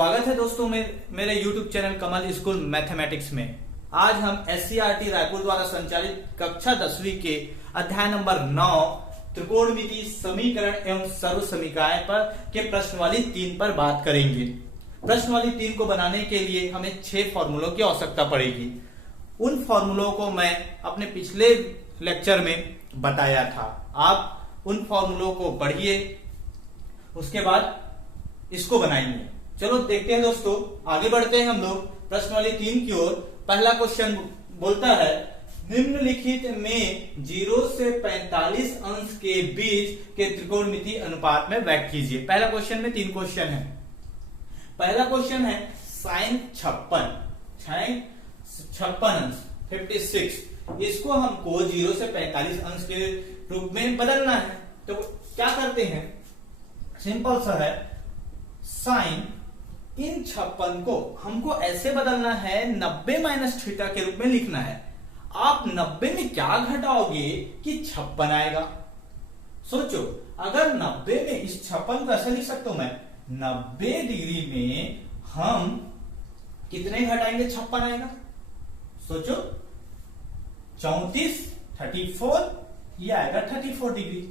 स्वागत है दोस्तों मेरे YouTube चैनल कमल स्कूल मैथमेटिक्स में। आज हम SCERT रायपुर द्वारा संचालित कक्षा 10वीं के अध्याय नंबर 9 त्रिकोणमिति समीकरण एवं सर्व समीकरण पर के प्रश्नवाली 3 पर बात करेंगे। प्रश्नवाली 3 को बनाने के लिए हमें 6 फॉर्मूलों की आवश्यकता पड़ेगी। उन फॉर्मूलों को मैं अपने पिछले लेक्चर में बताया था। आप उन फॉर्मूलों को पढ़िए, उसके बाद इसको बनाएंगे। चलो देखते हैं दोस्तों, आगे बढ़ते हैं हम लोग प्रश्नवाली 3 की ओर। पहला क्वेश्चन बोलता है निम्नलिखित में 0 से 45 अंश के बीच के त्रिकोणमिति अनुपात में व्यक्त कीजिए। पहला क्वेश्चन में 3 क्वेश्चन है। पहला क्वेश्चन है साइन 56 अंश 56, इसको हमको 0 से 45 अंश के रूप में बदलना है। तो क्या करते हैं, सिंपल सा है, साइन इन 56 को हमको ऐसे बदलना है 90 माइनस थीटा के रूप में लिखना है। आप 90 में क्या घटाओगे कि 56 आएगा। सोचो, अगर 90 में इस 56 को ऐसे लिख सकता हूं मैं, 90 डिग्री में हम कितने घटाएंगे 56 आएगा। सोचो 34 34, ये आएगा 34 डिग्री।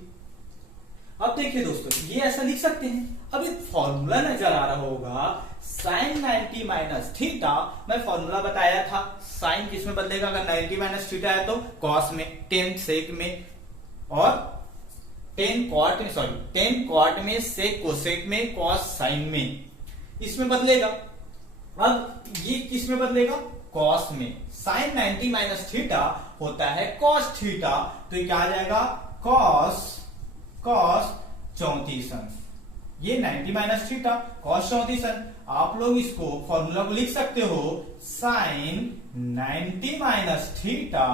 अब देखिए दोस्तों, ये ऐसा लिख सकते हैं। अब एक फॉर्मूला नजर आ रहा होगा, साइन 90 माइनस थीटा। मैं फॉर्मूला बताया था, साइन किस में बदलेगा, अगर 90 माइनस थीटा है तो कॉस में, 10 सेक में, और 10 कॉट में, सेक कोसेक में, कॉस साइन में, इसमें बदलेगा। अब ये किस में बदलेगा, कॉस में। साइन 90 माइनस थीटा होता है कॉस थीटा, तो ये क्या आ जाएगा, कॉस 34 अंश। ये 90 माइनस थीटा कॉस 34 अंश। आप लोग इसको फॉर्मूला को लिख सकते हो, साइन 90 माइनस थीटा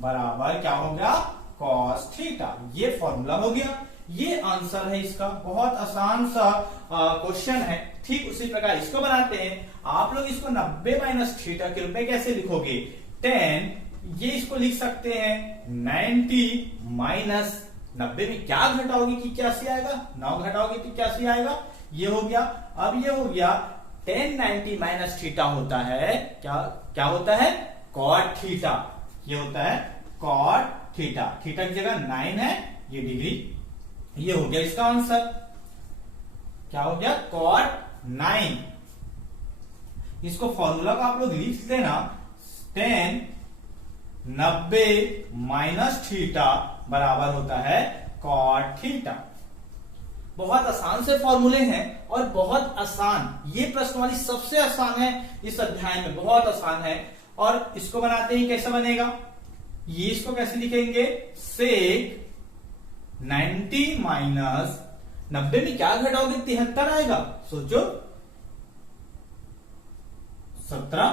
बराबर क्या हो गया, कॉस थीटा। ये फॉर्मूला हो गया, ये आंसर है इसका। बहुत आसान सा क्वेश्चन है। ठीक उसी प्रकार इसको बनाते हैं। आप लोग इसको 90 माइनस थीटा के रूप में कैसे लिखोगे, 10, ये इसको लिख सकते हैं 90 माइनस 90 में क्या घटाओगे कि 81 आएगा, 9 घटाओगे तो 81 आएगा। ये हो गया। अब ये हो गया 10 90 माइनस थीटा होता है क्या होता है, कॉट थीटा। ये होता है कॉट थीटा। थीटा की जगह 9 है, ये डिग्री। ये हो गया इसका आंसर। क्या हो गया, कॉट 9। इसको फॉर्मूला को आप लोग लिख देना, 10 90 माइनस थीटा बराबर होता है कॉट थीटा। बहुत आसान से फॉर्मूले हैं और बहुत आसान, ये प्रश्नवाली सबसे आसान है इस अध्याय में, बहुत आसान है। और इसको बनाते ही कैसा बनेगा, ये इसको कैसे लिखेंगे, सेक 90 माइनस 90 में क्या घटाओगे, 73 आएगा। सोचो 17,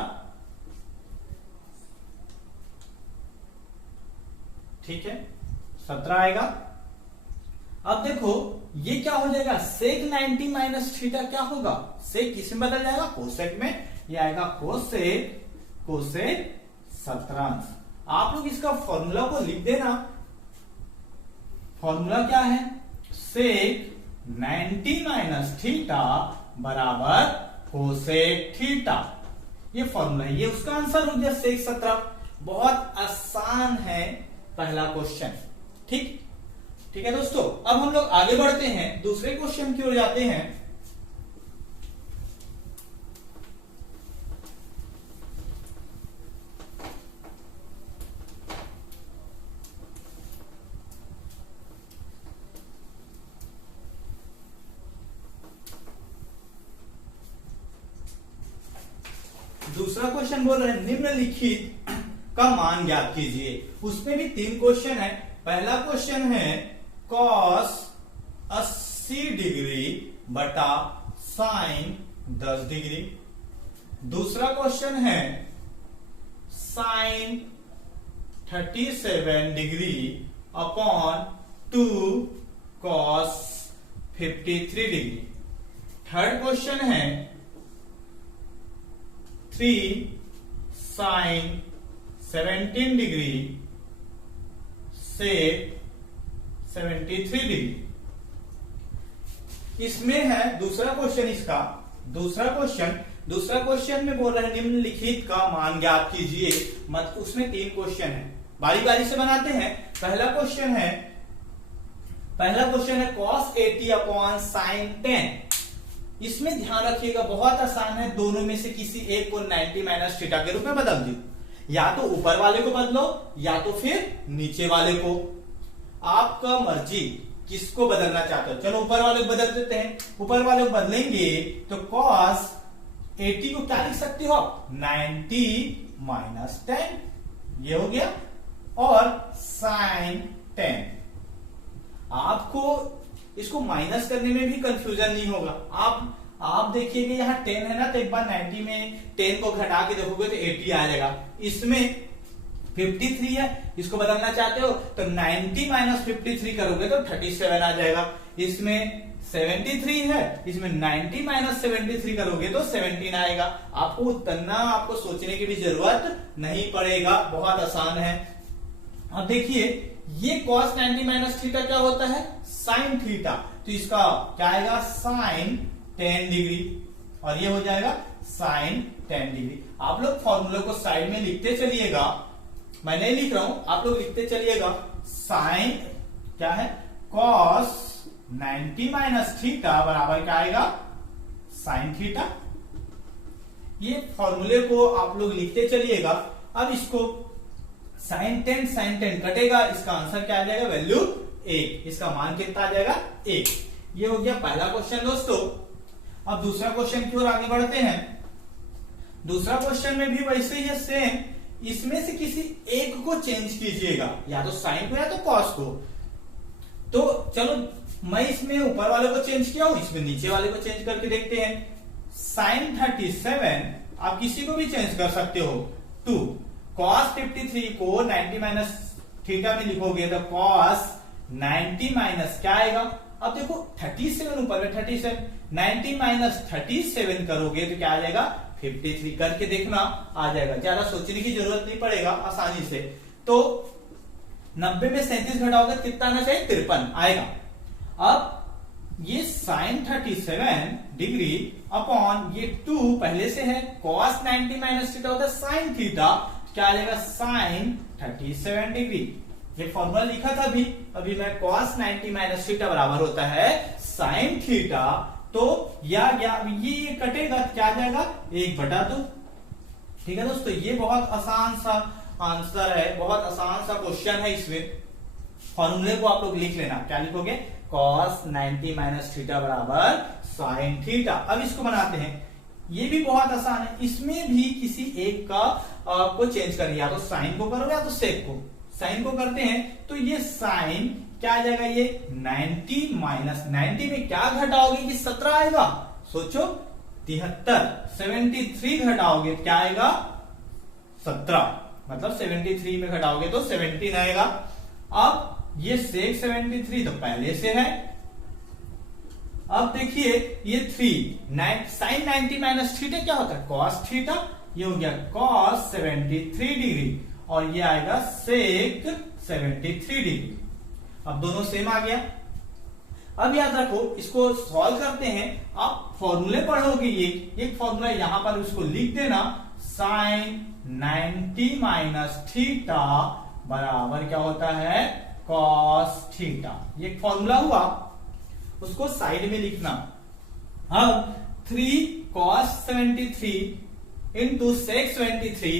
ठीक है, 17 आएगा। अब देखो ये क्या हो जाएगा, सेक 90 माइनस थीटा क्या होगा, सेक किस में बदल जाएगा, कोसेक में। ये आएगा कोसेक 17। आप लोग इसका फॉर्मूला को लिख देना। फॉर्मूला क्या है, सेक 90 माइनस थीटा बराबर कोसेक थीटा। ये फॉर्मूला है, ये उसका आंसर हो गया सेक 17। बहुत आसान है पहला क्वेश्चन। ठीक है दोस्तों, अब हम लोग आगे बढ़ते हैं, दूसरे क्वेश्चन की ओर जाते हैं। दूसरा क्वेश्चन बोल रहे हैं निम्नलिखित का मान ज्ञात कीजिए। उसमें भी 3 क्वेश्चन है। पहला क्वेश्चन है कॉस 80 डिग्री बटा साइन 10 डिग्री। दूसरा क्वेश्चन है sine 37 degree upon 2 cos 53 degree. Third question है 3 साइन 17 डिग्री से 73 डिग्री। इसमें है दूसरा क्वेश्चन इसका दूसरा क्वेश्चन में बोल रहा है निम्नलिखित का मान ज्ञात कीजिए। मत उसमें 3 क्वेश्चन है, बारी बारी से बनाते हैं। पहला क्वेश्चन है cos 80 अपॉन sin 10। इसमें ध्यान रखिएगा बहुत आसान है, दोनों में से किसी एक को 90 माइनस थीटा के रूप में बदल दो। या तो ऊपर वाले को बदलो या तो फिर नीचे वाले को, आपका मर्जी किसको बदलना चाहते हो। चलो ऊपर वाले को बदल देते हैं। ऊपर वाले को बदलेंगे तो cos 80 को क्या लिख सकते हो, 90 माइनस 10, ये हो गया। और sin 10, आपको इसको माइनस करने में भी कंफ्यूजन नहीं होगा। आप देखिएगा यहाँ 10 है ना, तो एक बार 90 में 10 को घटा के देखोगे तो 80 आ जाएगा। इसमें 53 है, इसको बदलना चाहते हो तो 90 माइनस 53 करोगे तो 37 आ जाएगा। इसमें 73 है, इसमें 90 माइनस 73 करोगे तो 17 आएगा। आपको उतना आपको सोचने की भी जरूरत नहीं पड़ेगा, बहुत आसान है। अब देखिए ये cos 90 माइनस थीटा क्या होता है, sin थीटा, तो इसका क्या आएगा sin 10 डिग्री, और ये हो जाएगा sin 10 डिग्री। आप लोग फॉर्मूले को साइड में लिखते चलिएगा, मैं नहीं लिख रहा हूं, आप लोग लिखते चलिएगा। sin क्या है, cos 90 माइनस थीटा बराबर क्या आएगा, sin थीटा। ये फॉर्मूले को आप लोग लिखते चलिएगा। अब इसको sin 10 कटेगा, इसका आंसर क्या आ जाएगा, वैल्यू 1, इसका मान कितना आ जाएगा, 1। ये हो गया पहला क्वेश्चन दोस्तों। अब दूसरा क्वेश्चन की ओर आगे बढ़ते हैं। दूसरा क्वेश्चन में भी वैसे ही है, सेम। इसमें से किसी एक को चेंज कीजिएगा, या तो साइन को या तो कॉस को। तो चलो मैं इसमें ऊपर वाले को चेंज किया हूं, इसमें नीचे वाले को चेंज करके देखते हैं। sin 37 आप किसी को भी चेंज कर सकते हो, 2। cos 53 को 90 माइनस थीटा में लिखोगे तो cos 90 माइनस क्या आएगा, अब देखो 37 ऊपर में 37, 90 माइनस 37 करोगे तो क्या आ जाएगा, 53। करके देखना, आ जाएगा, ज्यादा सोचने की जरूरत नहीं पड़ेगा, आसानी से। तो 90 में 37 घटाओगे कितना आना चाहिए, 53 आएगा। अब ये sin 37 डिग्री अपॉन ये 2 पहले से है, cos 90 माइनस थीटा होता है sin थीटा, क्या आ जाएगा sin 37 डिग्री। ये फॉर्मूला लिखा था अभी मैं, cos 90 माइनस थीटा बराबर होता है sin थीटा। तो या ये कटेगा, क्या आ जाएगा, 1/2। ठीक है दोस्तों, ये बहुत आसान सा आंसर है, बहुत आसान सा क्वेश्चन है। इसमें फॉर्मूले को आप लोग लिख लेना, क्या लिखोगे, cos 90 माइनस थीटा बराबर sin थीटा। अब इसको बनाते हैं, ये भी बहुत आसान है। इसमें भी किसी एक का को चेंज करें, या तो साइन को करो या तो सेक को। साइन को करते हैं तो ये साइन क्या आ जाएगा, ये 90 माइनस 90 में क्या घटाओगे कि 17 आएगा, सोचो 73, 73 घटाओगे क्या आएगा, 17, मतलब 73 में घटाओगे तो 17 आएगा। अब ये सेक 73 तो पहले से है। अब देखिए ये 3 साइन 90 माइनस थीटा क्या होता है, cos थीटा। ये हो गया cos 73 डिग्री, और ये आएगा सेक 73 डिग्री। अब दोनों सेम आ गया। अब याद रखो, इसको सॉल्व करते हैं। आप फॉर्मूले पढ़ोगे, ये एक फॉर्मूला यहां पर उसको लिख देना, साइन 90 माइनस थीटा बराबर क्या होता है, cos थीटा। ये एक फॉर्मूला हुआ, उसको साइड में लिखना। अब 3 cos 73 इंटू सेक 73,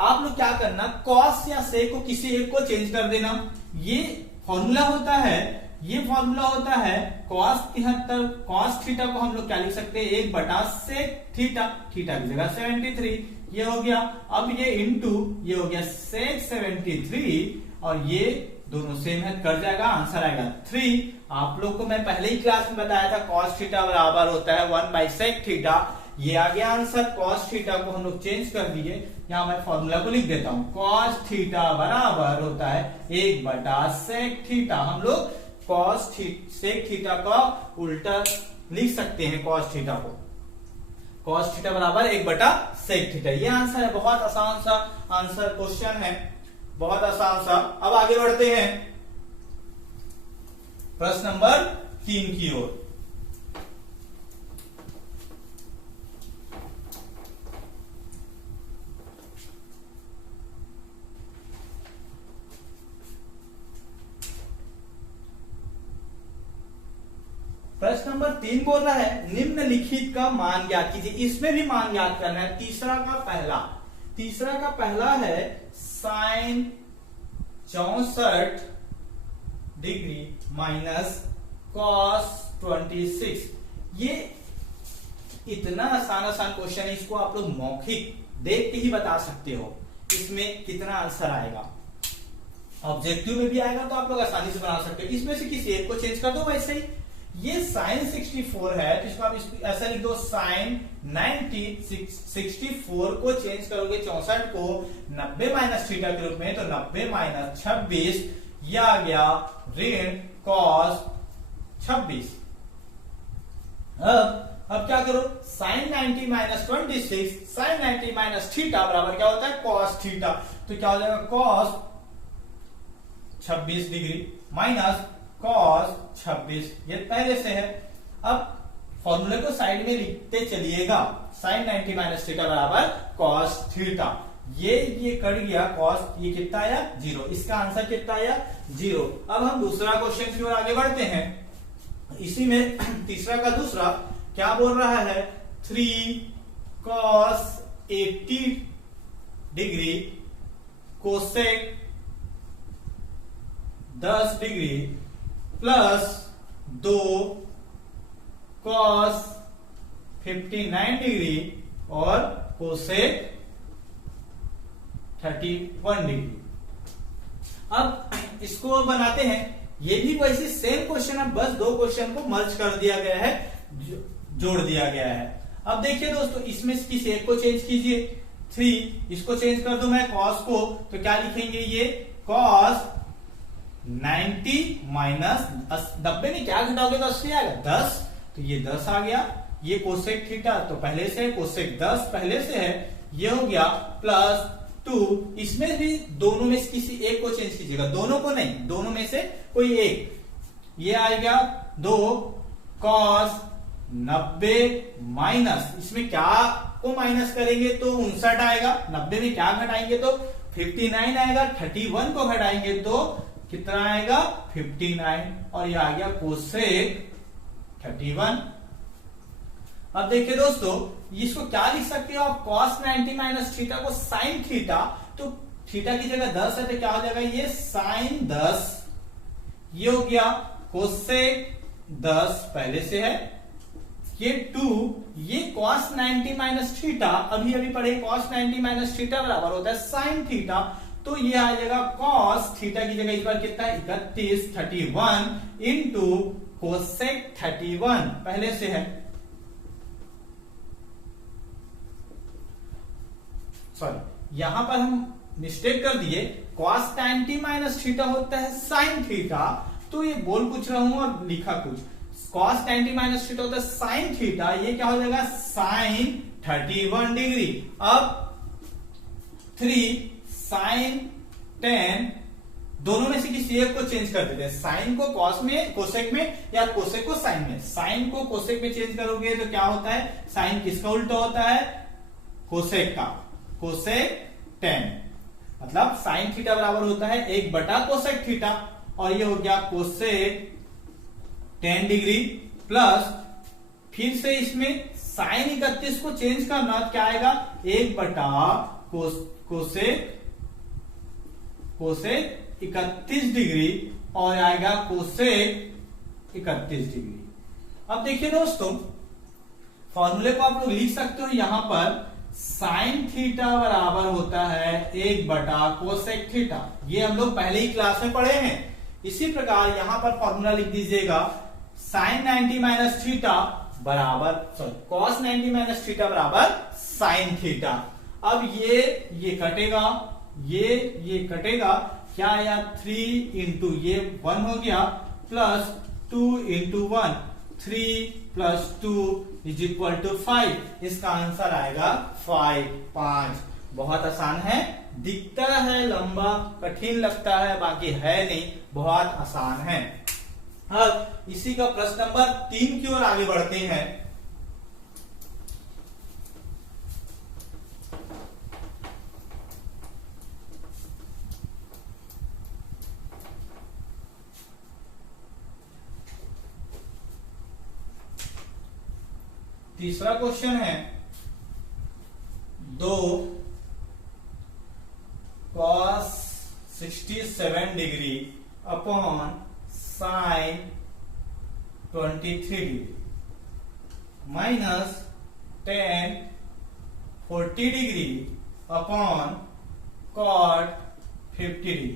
आप लोग क्या करना, cos या सेक को किसी एक को चेंज कर देना। ये फॉर्मूला होता है, ये फॉर्मूला होता है cos 73, cos थीटा को हम लोग क्या लिख सकते हैं, 1/sec थीटा, थीटा की जगह 73, ये हो गया। अब ये इंटू ये हो गया sec 73, और ये दोनों सेम है, कर जाएगा, आंसर आएगा 3। आप लोग को मैं पहले ही क्लास में बताया था cos थीटा बराबर होता है 1/sec थीटा। ये आ गया आंसर। cos थीटा को हम लोग चेंज कर दिए, यहां मैं फॉर्मूला को लिख देता हूं, cos थीटा बराबर होता है 1/sec थीटा। हम लोग cos sec थीटा का उल्टा लिख सकते हैं, cos थीटा को, cos थीटा बराबर 1/sec थीटा। ये आंसर है, बहुत आसान सा आंसर क्वेश्चन है, बहुत आसान सा। अब आगे बढ़ते हैं प्रश्न नंबर 3 की ओर। प्रश्न नंबर 3 बोल रहा है निम्नलिखित का मान ज्ञात कीजिए। इसमें भी मान ज्ञात करना है। तीसरा का पहला है साइन 64 डिग्री माइनस कॉस 26। ये इतना आसान क्वेश्चन है, इसको आप लोग मौखिक देख के ही बता सकते हो इसमें कितना आंसर आएगा। ऑब्जेक्टिव में भी आएगा तो आप लोग आसानी से बना सकते हो। इसमें से किसी एक को चेंज कर दो। वैसे ही ये साइन 64 है तो इसको आप ऐसा लिख दो साइन 90। 64 को चेंज करोगे 64 को 90 माइनस थीटा के रूप में, तो 90 माइनस 26 ये आ गया ऋण कॉस 26। अब क्या करो, sine 90 minus 26, sine 90 minus theta बराबर क्या होता है कॉस थीटा। तो क्या हो जाएगा कॉस 26 डिग्री माइनस कॉस 26, ये पहले से है। अब फॉर्मूले को साइड में लिखते चलिएगा, साइन 90 माइनस थीटा बराबर कॉस थीटा। ये कट गया कॉस, ये कितना आया 0। इसका आंसर कितना आया 0। अब हम दूसरा क्वेश्चन की ओर आगे बढ़ते हैं। इसी में तीसरा का दूसरा क्या बोल रहा है 3 cos 80 degree cosec 10 degree plus 2 cos 59 degree और कोसेक 31 डिग्री। अब इसको बनाते हैं। ये भी वैसे सेम क्वेश्चन है, बस दो क्वेश्चन को मर्ज कर दिया गया है, जोड़ दिया गया है। अब देखिए दोस्तों, इसमें से किसी एक को चेंज कीजिए। 3 इसको चेंज कर दो मैं कॉस को, तो क्या लिखेंगे ये कॉस 90 माइनस 90 में क्या घटाओगे तो 80 आएगा 10, तो ये 10 आ गया। ये कोसेक थीटा तो पहले से है, कोसेक 10 पहले से है, ये हो गया प्लस 2। इसमें भी दोनों में से किसी एक को चेंज कीजिएगा, दोनों को नहीं, दोनों में से कोई एक। ये आ गया 2 कॉस 90 माइनस, इसमें क्या को माइनस करेंगे तो 59 आएगा। 90 में क्या घटाएंगे तो 59 आएगा। 31 को घटाएंगे तो कितना आएगा 59, और ये आ गया कोसेक 31। अब देखिए दोस्तों, इसको क्या लिख सकते हो आप, cos 90 माइनस थीटा को साइन थीटा, तो थीटा की जगह 10 है तो क्या हो जाएगा ये साइन 10, ये हो गया कोसेक 10 पहले से है, ये 2, ये cos 90 माइनस थीटा अभी पढ़े, cos 90 माइनस थीटा बराबर होता है साइन थीटा, तो ये आ जाएगा cos थीटा की जगह इस बार कितना है 31 इंटू कोसेक 31 पहले से है, सॉरी यहां पर हम मिस्टेक कर दिए। cos 90 माइनस थीटा होता है साइन थीटा, तो ये बोल कुछ रहा हूं और लिखा कुछ। cos 90 माइनस थीटा होता है साइन थीटा, ये क्या हो जाएगा साइन 31 डिग्री। अब 3 साइन 10, दोनों में से किसी एक को चेंज कर देते हैं, साइन को कॉस में कोसेक में या कोसेक को साइन में। साइन को कोसेक में चेंज करोगे तो क्या होता है, साइन किसका उल्टा होता है कोसेक का, कोसेक 10, मतलब साइन थीटा बराबर होता है 1 कोसेक थीटा, और ये हो गया कोसेक 10 डिग्री प्लस, फिर से इसमें साइन 31 को चेंज करना तो क्या आएगा 1 कोसेक 31 डिग्री, और आएगा कोसेक 31 डिग्री। अब देखिए दोस्तों, फॉर्मूले को आप लोग लिख सकते हो यहां पर, साइन थीटा बराबर होता है 1 कोसेक थीटा, ये हम लोग पहले ही क्लास में पढ़े हैं। इसी प्रकार यहां पर फॉर्मूला लिख दीजिएगा, साइन 90 माइनस थीटा बराबर, सॉरी कॉस 90 माइनस थीटा बराबर साइन थीटा। अब ये कटेगा, ये कटेगा, क्या आया 3 इंटू ये 1 हो गया, plus 2 into 1, 3 plus 2 is equal to 5। इसका आंसर आएगा 5। बहुत आसान है, दिखता है लंबा, कठिन लगता है, बाकी है नहीं, बहुत आसान है। अब इसी का प्रश्न नंबर 3 की ओर आगे बढ़ते हैं। तीसरा क्वेश्चन है 2 cos 67 degree upon sine 23 degree minus 10 40 degree upon cot 50 degree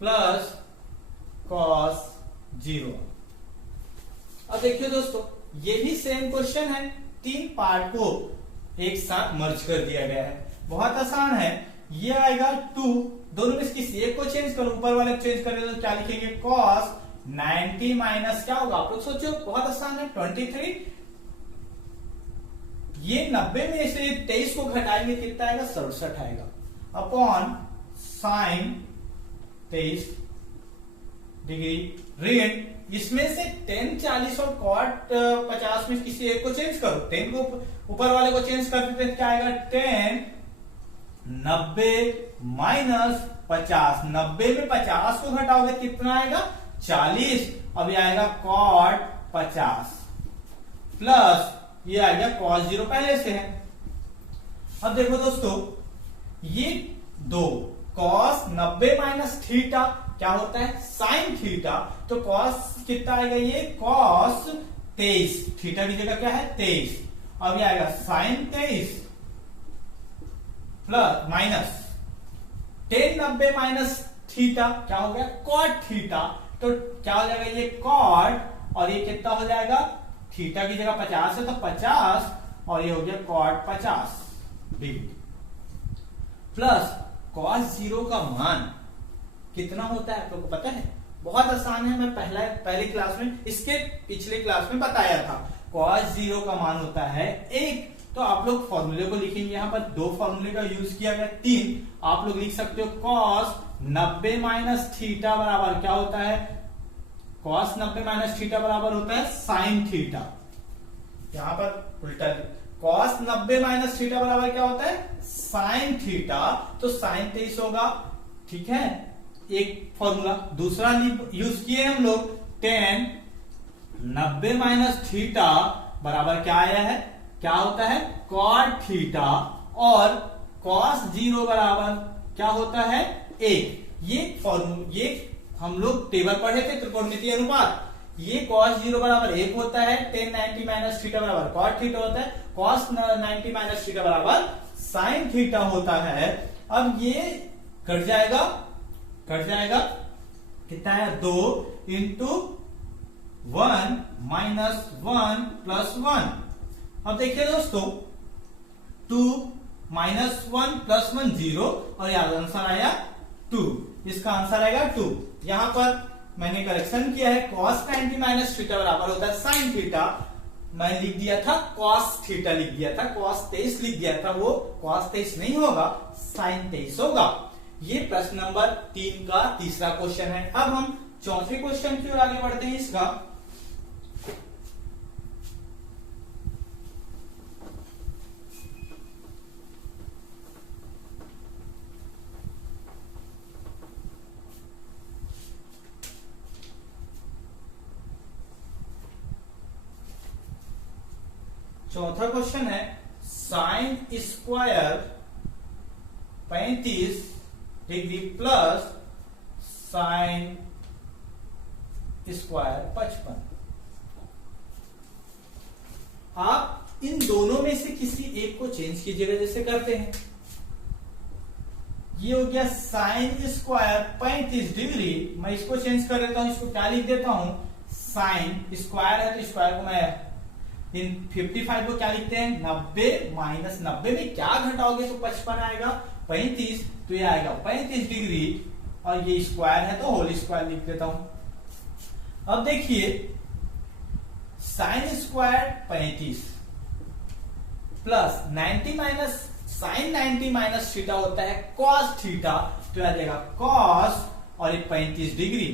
plus cos 0। अब देखिए दोस्तों, ये भी सेम क्वेश्चन है, 3 पार्ट को एक साथ मर्ज कर दिया गया है। बहुत आसान है, ये आएगा 2, दोनों में से किसी एक को चेंज करो, ऊपर वाले को चेंज करें तो क्या लिखेंगे, कॉस 90 माइनस क्या होगा, आप लोग सोचो, बहुत आसान है, 23। ये 90 में से 23 को घटाएंगे कितना आएगा, 67 आएगा, अपॉन साइन 23 डिग्री ऋण, इसमें से tan 40 और cot 50 में किसी एक को चेंज करो, 10 को ऊपर वाले को चेंज कर देते क्या आएगा, tan 90 माइनस 50, 90 में 50 को घटाओगे कितना आएगा, 40। अब ये आएगा cot 50 प्लस ये आएगा cos 0 पहले से है। अब देखो दोस्तों, ये 2 cos 90 माइनस थीटा क्या होता है, साइन थीटा, तो cos कितना आएगा, ये cos 23, थीटा की जगह क्या है 23। अब ये आएगा sine 23 plus minus tan 90 minus theta क्या हो गया, cot थीटा, तो क्या हो जाएगा, ये cot और ये कितना हो जाएगा, थीटा की जगह 50 है तो 50 और ये हो गया cot 50 डिग्री प्लस cos 0 का मान कितना होता है आप लोगों को पता है, बहुत आसान है, मैं पहले क्लास में, इसके पिछले क्लास में बताया था। cos 0 का मान होता है 1, तो आप लोग फॉर्मूले को लिखेंगे, यहाँ पर 2 फॉर्मूले का यूज किया गया, 3 आप लोग लिख सकते हो, cos 90 माइनस थीटा बराबर क्या होता है, cos 90 माइनस थीटा बराबर होता है साइन थीटा, यहां पर उल्टा, cos 90 माइनस थीटा बराबर क्या होता है, साइन थीटा, तो साइन 23 होगा, ठीक है, एक फॉर्मूला। दूसरा यूज किए हम लोग, tan 90 माइनस थीटा बराबर क्या आया है, क्या होता है, cot थीटा, और cos 0 बराबर क्या होता है 1। ये हम लोग टेबल पढ़े थे, त्रिकोणमितीय अनुपात, ये cos 0 बराबर 1 होता है, tan 90 माइनस थीटा बराबर cot थीटा होता है, cos 90 माइनस थीटा बराबर साइन थीटा होता है। अब ये कट जाएगा कितना है, 2 इंटू 1 माइनस 1 प्लस 1। अब देखिए दोस्तों, 2 माइनस 1 प्लस 1 0 और यहां आंसर आया 2, इसका आंसर आएगा 2। यहां पर मैंने करेक्शन किया है, cos 90 माइनस थीटा बराबर होता है साइन थीटा, मैं लिख दिया था cos थीटा लिख दिया था, cos 23 लिख दिया था, वो cos 23 नहीं होगा, साइन 23 होगा। ये प्रश्न नंबर 3 का तीसरा क्वेश्चन है। अब हम चौथे क्वेश्चन की ओर आगे बढ़ते हैं। इसका चौथा क्वेश्चन है, sign square 35 degree plus sine square 55। आप इन दोनों में से किसी एक को चेंज कीजिएगा, जैसे करते हैं, ये हो गया साइन स्क्वायर 35 डिग्री, मैं इसको चेंज कर देता हूं, इसको क्या लिख देता हूं, साइन स्क्वायर है तो स्क्वायर को मैं इन 55 को क्या लिखते हैं, 90 माइनस 90 में क्या घटाओगे तो 55 आएगा, 35, तो ये आएगा 35 डिग्री, और ये स्क्वायर है तो होल स्क्वायर लिख देता हूं। अब देखिए, sine square 35 plus 90 minus sine 90 minus theta होता है कॉस थीटा, तो आ जाएगा कॉस और ये 35 डिग्री,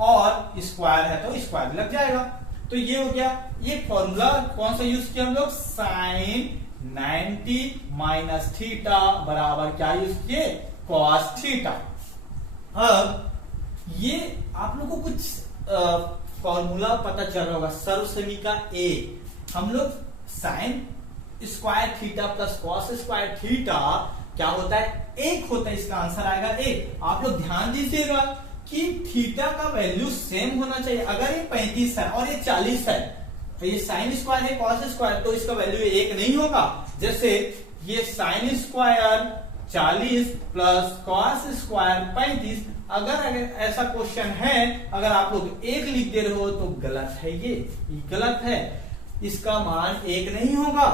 और स्क्वायर है तो स्क्वायर लग जाएगा। तो ये हो गया, ये फॉर्मूला कौन सा यूज किया हम लोग, साइन 90 माइनस थीटा बराबर क्या यूज किए, कॉस थीटा। अब ये आप लोग को कुछ फॉर्मूला पता चल रहा होगा, सर्वसमीका ए, हम लोग sine square theta plus cos square theta क्या होता है, एक होता है, इसका आंसर आएगा एक। आप लोग ध्यान दीजिएगा कि थीटा का वैल्यू सेम होना चाहिए। अगर ये 35 है और ये 40 है, तो ये साइन स्क्वायर है कॉस स्क्वायर, तो इसका वैल्यू एक नहीं होगा। जैसे ये sine square 40 plus cos square 35, अगर ऐसा क्वेश्चन है, अगर आप लोग एक लिख दे रहे हो तो गलत है, ये गलत है, इसका मान एक नहीं होगा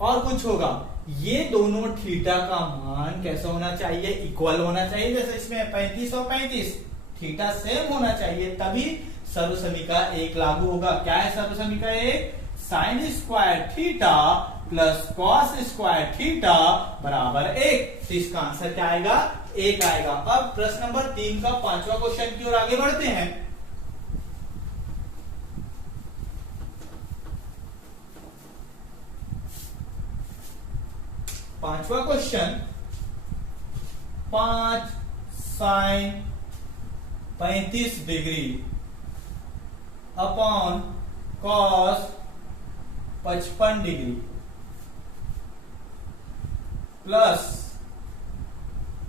और कुछ होगा। ये दोनों थीटा का मान कैसा होना चाहिए, इक्वल होना चाहिए। जैसे इसमें 35 और 35 थीटा सेम होना चाहिए, तभी सर्वसमीका एक लागू होगा। क्या है सर्वसमीका एक, sine square theta plus cos square theta बराबर एक। तो इसका आंसर क्या आएगा, एक आएगा। अब प्रश्न नंबर 3 का 5वां क्वेश्चन की ओर आगे बढ़ते हैं। पांचवा question, 5 sine 35 degree upon cos 55 degree plus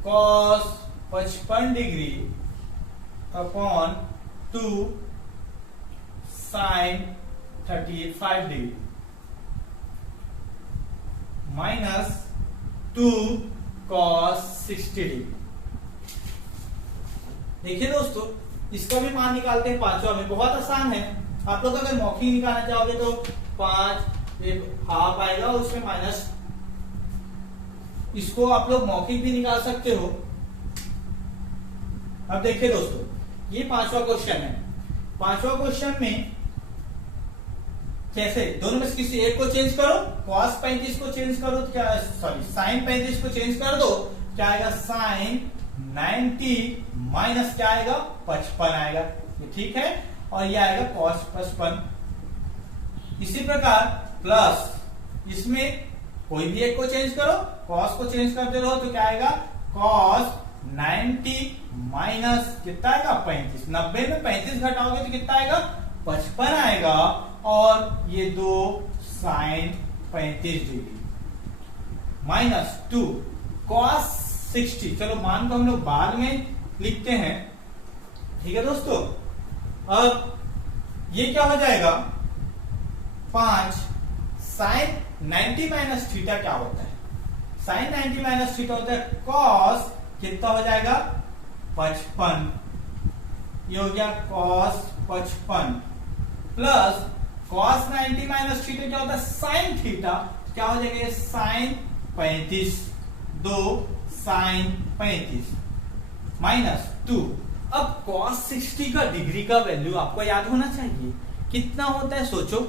cos 55 degree upon 2 sine 35 degree minus 2 cos 60 degree. देखिए दोस्तों, इसका भी मान निकालते हैं पांचवा में, बहुत आसान है। आप लोग अगर मौखिक निकालना चाहोगे तो 5 हाफ आएगा, उसमें माइनस, इसको आप लोग मौखिक भी निकाल सकते हो। अब देखिए दोस्तों, ये पांचवा क्वेश्चन है। पांचवा क्वेश्चन में कैसे, दोनों में से किसी एक को चेंज करो, cos 35 को चेंज करो तो क्या, सॉरी साइन 35 को चेंज कर दो, क्या आएगा साइन 90 माइनस क्या आएगा 55 आएगा, ये ठीक है। और ये आएगा cos 55। इसी प्रकार प्लस इसमें कोई भी एक को चेंज करो, cos को चेंज करते रहो तो क्या आएगा cos 90 माइनस कितना आएगा 35। 90 में 35 घटाओगे तो कितना आएगा 55 आएगा। और ये 2 साइन 35 डिग्री माइनस 2 cos 60। चलो मान को हम लोग बाद में लिखते हैं, ठीक है दोस्तों। अब ये क्या हो जाएगा, 5 साइन 90 माइनस थीटा क्या होता है, साइन 90 माइनस थीटा होता है cos कितना हो जाएगा 55, ये हो गया cos 55 plus cos 90 minus theta क्या होता है साइन थीटा, क्या हो जाएगा साइन 35, 2 साइन 35 माइनस 2। अब cos 60 का डिग्री का वैल्यू आपको याद होना चाहिए, कितना होता है सोचो।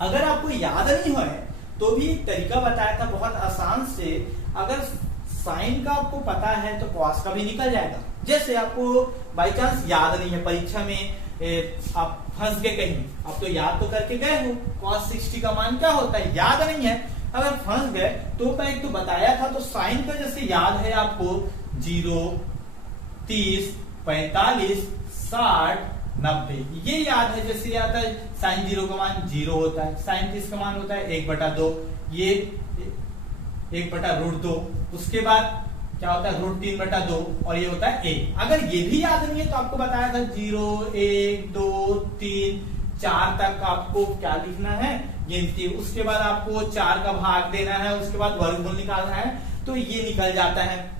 अगर आपको याद नहीं है तो भी एक तरीका बताया था बहुत आसान से, अगर साइन का आपको पता है तो cos का भी निकल जाएगा। जैसे आपको बाई चांस याद नहीं है, परीक्षा में आप फंस गए कहीं, आप तो याद तो करके गए हो cos 60 का मान क्या होता है, याद नहीं है, अगर फंस गए तो मैं एक तो बताया था, तो साइन का जैसे याद है आपको 0, 30, 45, 60, 90, ये याद है। जैसे याद है साइन 0 का मान 0 होता है, साइन 30 का मान होता है 1/2, ये 1/√2, उसके बाद क्या होता है √3/2 और ये होता है 1। अगर ये भी याद नहीं है तो आपको बताया था 0, 1, 2, 3, 4 तक आपको क्या लिखना है गिनती, उसके बाद आपको 4 का भाग देना है, उसके बाद वर्गमूल निकालना है, तो ये निकल जाता है।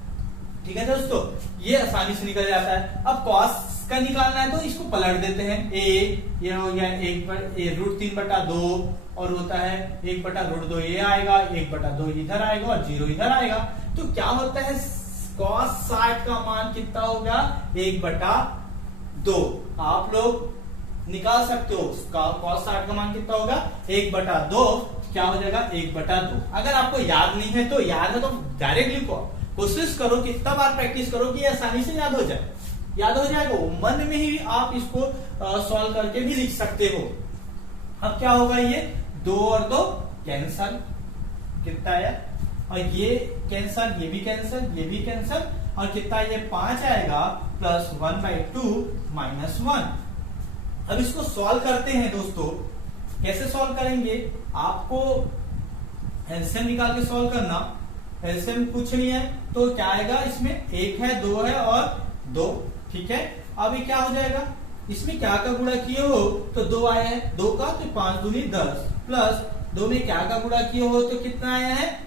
ठीक है दोस्तों, ये आसानी से निकल जाता है। अब cos का निकालना है तो इसको पलट देते हैं, ये हो गया 1/√3/2 और होता है 1/√2, ये आएगा 1/2 इधर आएगा और 0 इधर आएगा। तो क्या होता है cos 60 का मान कितना होगा 1/2। आप लोग निकाल सकते हो cos 60 का मान कितना होगा 1/2, क्या हो जाएगा 1/2। अगर आपको याद नहीं है तो याद है तो डायरेक्ट लिखो, कोशिश करो कितना बार प्रैक्टिस करो कि आसानी से याद हो जाए, याद हो जाएगा, मन में ही आप इसको सॉल्व करके भी लिख सकते हो। अब क्या होगा, ये 2 और 2 कैंसल, कितना आया, और ये कैंसल, ये भी कैंसल, ये भी कैंसल, और कितना ये 5 आएगा प्लस 1/2 -1। अब इसको सॉल्व करते हैं दोस्तों, कैसे सॉल्व करेंगे, आपको एलसीएम निकाल के सॉल्व करना। एलसीएम कुछ नहीं है तो क्या आएगा, इसमें 1 है 2 है और 2, ठीक है। अब ये क्या हो जाएगा, इसमें क्या का गुणा किए हो तो 2 आया है, 2 का तो 5 दूनी 10 प्लस 2 में क्या का गुणा किए हो तो कितना आया है,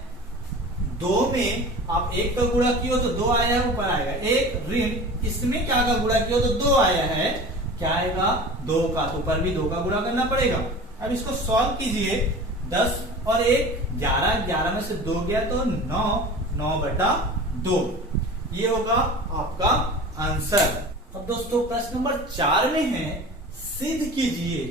2 में आप 1 का गुणा किए हो तो 2 आया है, ऊपर आएगा 1 ऋण, इसमें क्या का गुणा किए हो तो 2 आया है, क्या आएगा 2 का, तो ऊपर भी 2 का गुणा करना पड़ेगा। अब इसको सॉल्व कीजिए, 10 और 1 11, 11 में से 2 गया तो 9, 9/2, ये होगा आपका आंसर। अब दोस्तों प्रश्न नंबर 4 में है, सिद्ध कीजिए,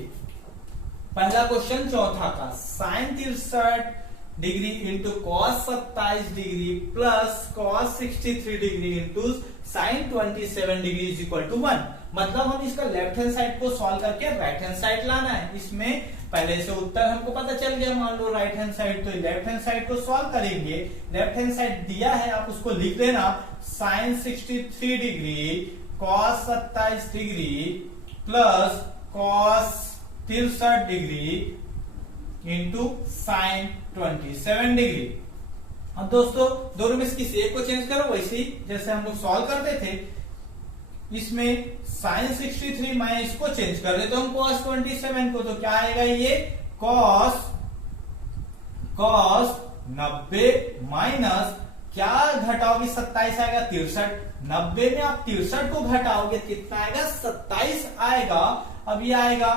पहला क्वेश्चन चौथा का, sine 63 degree into cos 27 degree plus cos 63 degree into sine 27 degree is equal to 1। मतलब हम इसका लेफ्ट हैंड साइड को सॉल्व करके राइट हैंड साइड लाना है। इसमें पहले से उत्तर हमको पता चल गया, मान लो राइट हैंड साइड, तो लेफ्ट हैंड साइड को सॉल्व करेंगे। लेफ्ट हैंड साइड दिया है, आप उसको लिख देना, sine 63 degree cos 27 degree plus cos 63 degree into sine 27 degree. अब दोस्तों दोनों में से किसी एक को चेंज करो, वैसे ही जैसे हम लोग सॉल्व करते थे। इसमें साइन 63 मैं इसको चेंज कर देता हूं कॉस 27 को, तो क्या आएगा, ये कॉस 90 माइनस क्या घटाओगे, 27 आएगा 63, 90 में आप 63 को घटाओगे कितना आएगा, 27 आएगा। अब ये आएगा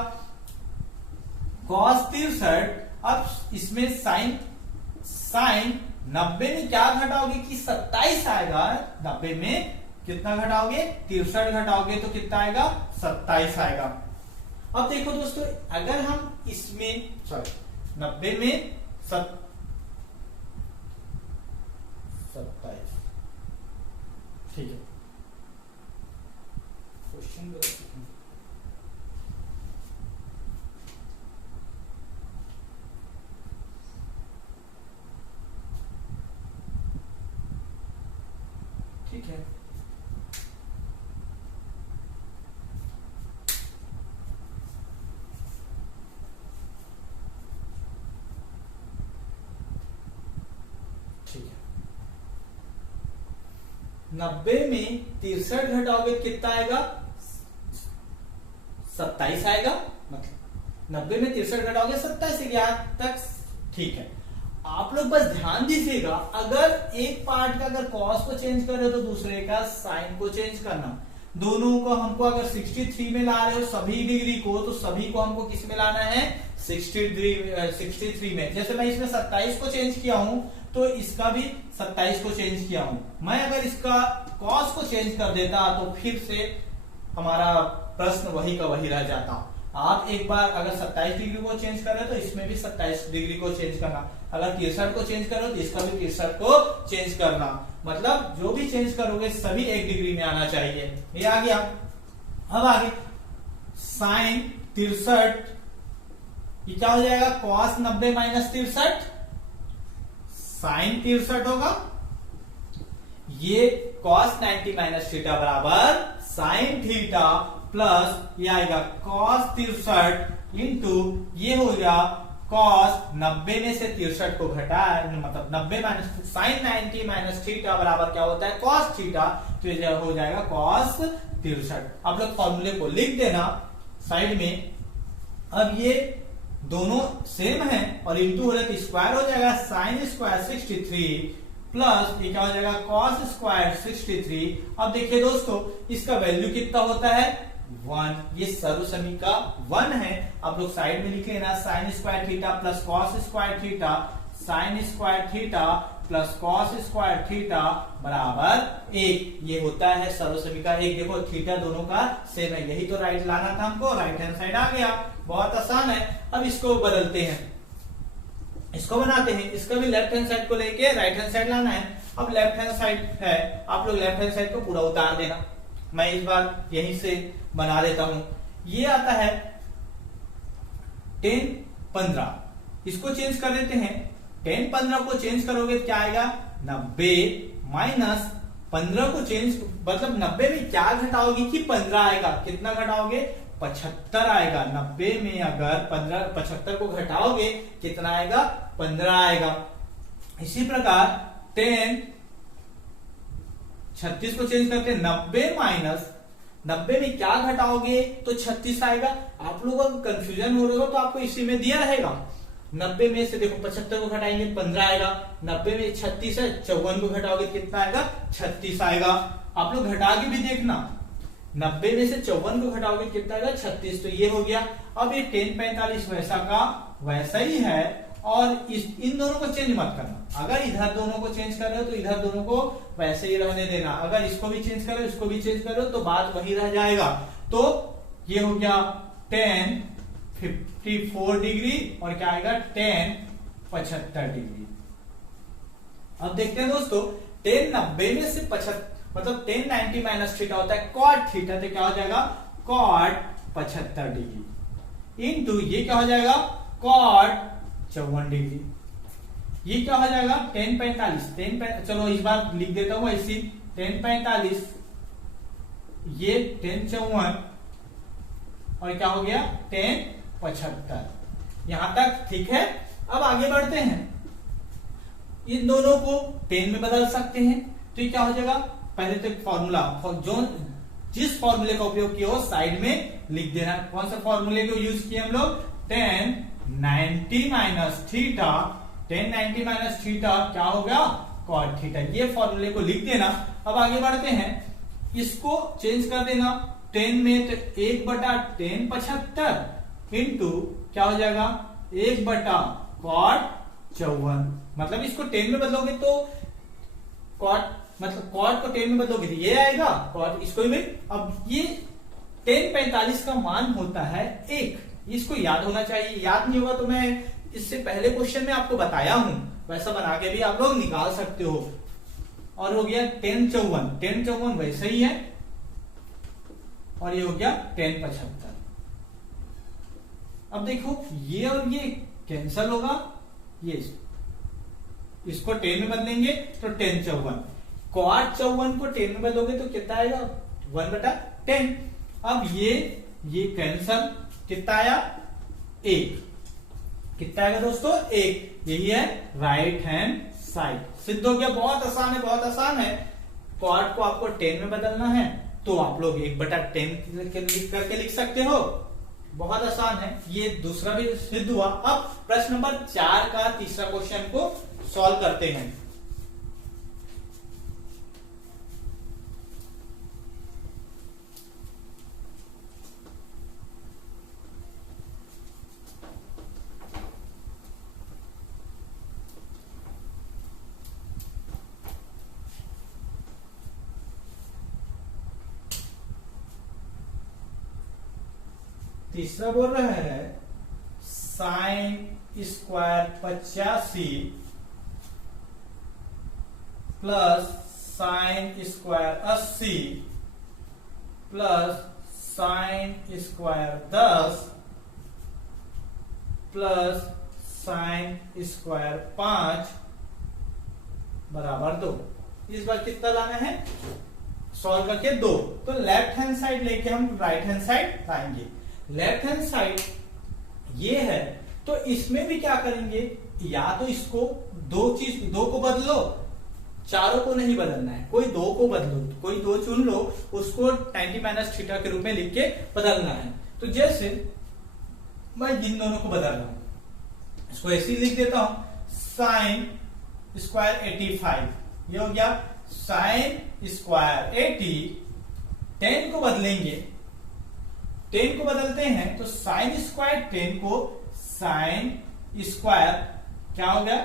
कॉस 63, अब इसमें साइन 90 में क्या घटाओगे कि 27 आएगा, 90 में कितना घटाओगे, 63 घटाओगे तो कितना आएगा, 27 आएगा। अब देखो दोस्तों, अगर हम इसमें 90 में 27, ठीक है, क्वेश्चन ठीक है। ठीक है, 90 में 63 घटाओगे कितना आएगा, 27 आएगा। मतलब 90 में 63 घटाओगे 27, यहां तक ठीक है। आप लोग बस ध्यान दीजिएगा, अगर एक पार्ट का अगर कॉस को चेंज कर रहे हो तो दूसरे का साइन को चेंज करना। दोनों को हमको अगर 63 में ला रहे हो सभी डिग्री को, तो सभी को हमको किस में लाना है, 63 में। जैसे मैं इसमें 27 को चेंज किया हूं तो इसका भी 27 को चेंज किया हूं। मैं अगर इसका कॉस को चेंज कर देता तो फिर से हमारा प्रश्न वही का वही रह जाता। आप एक बार अगर 27 डिग्री को चेंज कर रहे हो तो इसमें भी 27 डिग्री को चेंज करना, अगर 63 को चेंज करो तो इसका भी 63 को चेंज करना। मतलब जो भी चेंज करोगे सभी 1 डिग्री में आना चाहिए। ये आ गया। अब आगे साइन 63, ये क्या हो जाएगा, कॉस 90 माइनस 63, साइन 63 होगा। ये कॉस 90 माइनस थीटा बराबर साइन थीटा प्लस ये आएगा कॉस 63 इंटू ये हो गया कॉस 90 में से 63 को घटा, मतलब 90 माइनस साइन 90 माइनस थीटा बराबर क्या होता है, कॉस थीटा, तो ये हो जाएगा कॉस 63। आप लोग फॉर्मूले को लिख देना साइड में। अब ये दोनों सेम है और इंटू हो रहा है तो स्क्वायर हो जाएगा, साइन स्क्वायर 63 प्लस ये क्या हो जाएगा, कॉस स्क्वायर 63। अब देखिए दोस्तों इसका वैल्यू कितना होता है, 1। ये सर्वसमी का 1 है। आप लोग साइड में लिख लेना, sine square theta plus cos square theta, sine square theta plus cos square theta बराबर 1। ये होता है सर्वसमी का 1। देखो थीटा दोनों का सेम है, यही तो राइट लाना था हमको, राइट हैंड साइड आ गया, बहुत आसान है। अब इसको बदलते हैं, इसको बनाते हैं, इसका भी लेफ्ट हैंड साइड को लेके राइट हैंड साइड लाना है। अब लेफ्ट हैंड साइड है, आप लोग लेफ्ट हैंड साइड को पूरा उतार देना, मैं इस बार यहीं से बना देता हूं। ये आता है 10 15, इसको चेंज कर देते हैं। 10 15 को चेंज करोगे क्या आएगा, 90 माइनस 15 को चेंज, मतलब 90 में क्या घटाओगे कि 15 आएगा, कितना घटाओगे 75 आएगा। 90 में अगर 75 को घटाओगे कितना आएगा? 15 आएगा। इसी प्रकार 36 को चेंज करके 90 माइनस 90 में क्या घटाओगे तो 36 आएगा। आप लोगों को कंफ्यूजन हो रहा हो तो आपको इसी में दिया रहेगा। 90 में से देखो 75 को घटाएंगे 15 आएगा। 90 में 36 है, 54 को घटाओगे कितना आएगा? 36 आएगा। आप लोग घटा के भी देखना, 90 में से 54 को घटाओगे कितना आएगा? 36। तो ये हो गया। अब ये 1045 वैसा का वैसा ही है, और इन दोनों को चेंज मत करना। अगर इधर दोनों को चेंज कर रहे हो तो इधर दोनों को वैसे ही रहने देना। अगर इसको भी चेंज करो इसको भी चेंज करो तो बात वही रह जाएगा। तो ये हो गया 1054 डिग्री और क्या आएगा? 1075 डिग्री। अब देखते हैं दोस्तों, 1090 में से 75 मतलब 1090 माइनस थीटा होता है कॉट थीटा, तो क्या हो जाएगा? कॉट 75 डिग्री इंटू ये क्या हो जाएगा? Cot 54 degree. ये क्या हो जाएगा? 1045 चलो इस बार लिख देता हूं ऐसी 1045 ये 1054 और क्या हो गया? 1075। यहां तक ठीक है। अब आगे बढ़ते हैं, इन दोनों को 10 में बदल सकते हैं। तो ये क्या हो जाएगा? पहले तो फॉर्मूला जो जिस फॉर्मूले का उपयोग किया हो साइड में लिख देना। कौन सा फॉर्मूले को यूज किए हम लोग? 1090 माइनस थीटा। 1090 माइनस थीटा क्या हो गया? Cot theta. ये फॉर्मूले को लिख देना। अब आगे बढ़ते हैं, इसको चेंज कर देना 10 में, तो 1/1075 इंटू क्या हो जाएगा? 1/cot 54। मतलब इसको 10 में बदलोगे तो कॉट मतलब कॉट को 10 में बदलोगे तो ये आएगा कॉट, इसको भी। अब ये 1045 का मान होता है 1। इसको याद होना चाहिए। याद नहीं होगा तो मैं इससे पहले क्वेश्चन में आपको बताया हूं, वैसा बना के भी आप लोग निकाल सकते हो। और हो गया 1054 वैसे ही है, और ये हो गया 1075। अब देखो ये और ये कैंसल होगा, ये इसको 10 में बदलेंगे तो 1054। कॉट 54 को 10 में बदलोगे तो कितना आएगा? 1/10। अब ये कैंसल, कितना आया? 1। कितना आएगा दोस्तों? 1। यही है राइट हैंड साइड। सिद्ध हो गया। बहुत आसान है, बहुत आसान है। कॉट को आपको 10 में बदलना है तो आप लोग 1/10 करके लिख सकते हो। बहुत आसान है। ये दूसरा भी सिद्ध हुआ। अब प्रश्न नंबर 4 का तीसरा क्वेश्चन को सॉल्व करते हैं। तीसरा बोल रहा है sine square 85 plus sine square 80 plus sine square 10 plus sine square 5 बराबर 2। इस बार कितना लाना है? सॉल्व करके 2। तो लेफ्ट हैंड साइड लेके हम राइट हैंड साइड लाएंगे। लेफ्ट हैंड साइड ये है, तो इसमें भी क्या करेंगे? या तो इसको दो को बदलो, चारों को नहीं बदलना है। कोई 2 को बदलो, कोई 2 चुन लो, उसको 90 माइनस थीटा के रूप में लिख के बदलना है। तो जैसे मैं इन दोनों को बदल रहा हूं, इसको ऐसे ही लिख देता हूं, साइन स्क्वायर 85 ये हो गया साइन स्क्वायर 80। 10 को बदलेंगे, 10 को बदलते हैं तो साइन स्क्वायर 10 को साइन स्क्वायर क्या हो गया?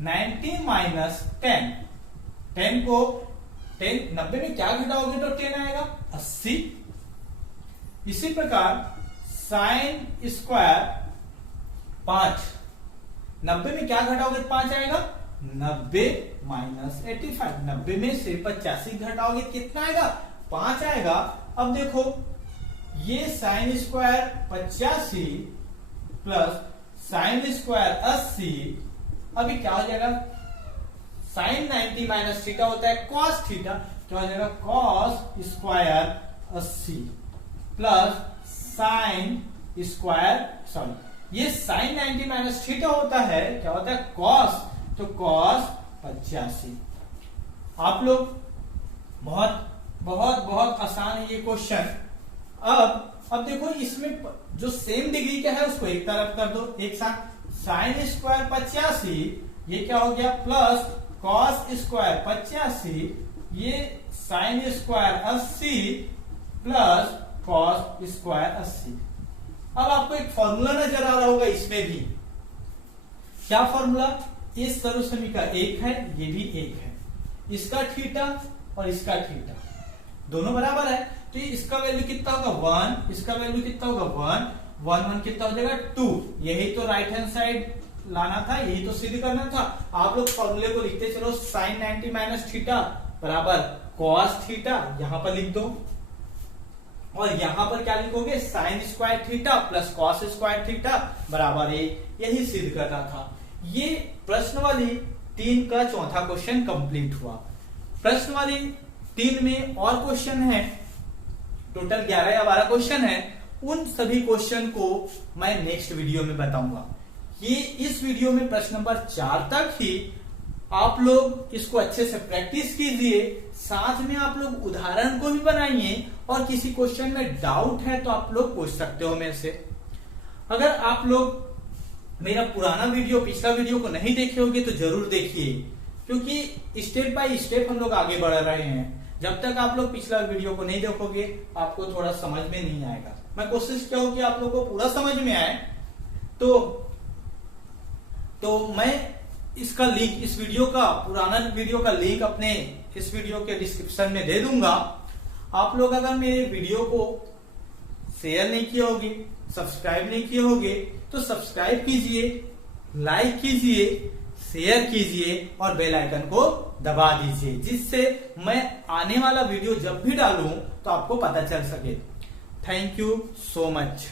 90 माइनस 10। 10 को 90 में क्या घटाओगे तो 10 आएगा? 80। इसी प्रकार साइन स्क्वायर 5, 90 में क्या घटाओगे तो 5 आएगा? 90 माइनस 85। 90 में से 85 घटाओगे कितना आएगा? 5 आएगा। अब देखो ये sine square 85 plus sine square 80, अभी क्या हो जाएगा? साइन 90 माइनस थीटा होता है कॉस थीटा, क्या हो जाएगा? Cos square 80 plus sine square, sorry ये साइन 90 माइनस थीटा होता है, क्या होता है कॉस, तो कॉस 85। आप लोग बहुत बहुत बहुत आसान है ये क्वेश्चन। अब देखो इसमें जो सेम डिग्री का है उसको एक तरफ कर दो, एक साथ साइन स्क्वायर 85 ये क्या हो गया प्लस कॉस स्क्वायर 85, ये sine square 80 plus cos square 80। अब आपको एक फॉर्मूला नजर आ रहा होगा इसमें भी, क्या फॉर्मूला, इस सर्वसमी का एक है, ये भी एक है, इसका थीटा और इसका थीटा दोनों बराबर है, तो इसका वैल्यू कितना होगा 1, इसका वैल्यू कितना होगा 1, 1 कितना हो जाएगा 2। यही तो राइट हैंड साइड लाना था, यही तो सिद्ध करना था। आप लोग फॉर्मूले को लिखते चलो, साइन 90 माइनस थीटा बराबर कॉस थीटा, यहां पर लिख दो, और यहां पर क्या लिखोगे sine square theta plus cos square theta बराबर है, यही सिद्ध करना था। ये प्रश्न वाली 3 का चौथा क्वेश्चन कंप्लीट हुआ। प्रश्न वाली 3 में और क्वेश्चन है, टोटल 11 या 12 क्वेश्चन है, उन सभी क्वेश्चन को मैं नेक्स्ट वीडियो में बताऊंगा। ये इस वीडियो में प्रश्न नंबर 4 तक ही आप लोग इसको अच्छे से प्रैक्टिस कीजिए, साथ में आप लोग उदाहरण को भी बनाइए, और किसी क्वेश्चन में डाउट है तो आप लोग पूछ सकते हो मेरे से। अगर आप लोग मेरा पुराना वीडियो, पिछला वीडियो को नहीं देखे होंगे तो जरूर देखिए, क्योंकि स्टेप बाय स्टेप हम लोग आगे बढ़ रहे हैं। जब तक आप लोग पिछला वीडियो को नहीं देखोगे आपको थोड़ा समझ में नहीं आएगा। मैं कोशिश किया हूं कि आप लोगों को पूरा समझ में आए, तो मैं इसका लिंक, इस वीडियो का, पुराना वीडियो का लिंक अपने इस वीडियो के डिस्क्रिप्शन में दे दूंगा। आप लोग अगर मेरे वीडियो को शेयर नहीं किए होंगे, सब्सक्राइब नहीं किए होंगे, तो सब्सक्राइब कीजिए, लाइक कीजिए, शेयर कीजिए और बेल आइकन को दबा दीजिए, जिससे मैं आने वाला वीडियो जब भी डालूं तो आपको पता चल सके। Thank you so much.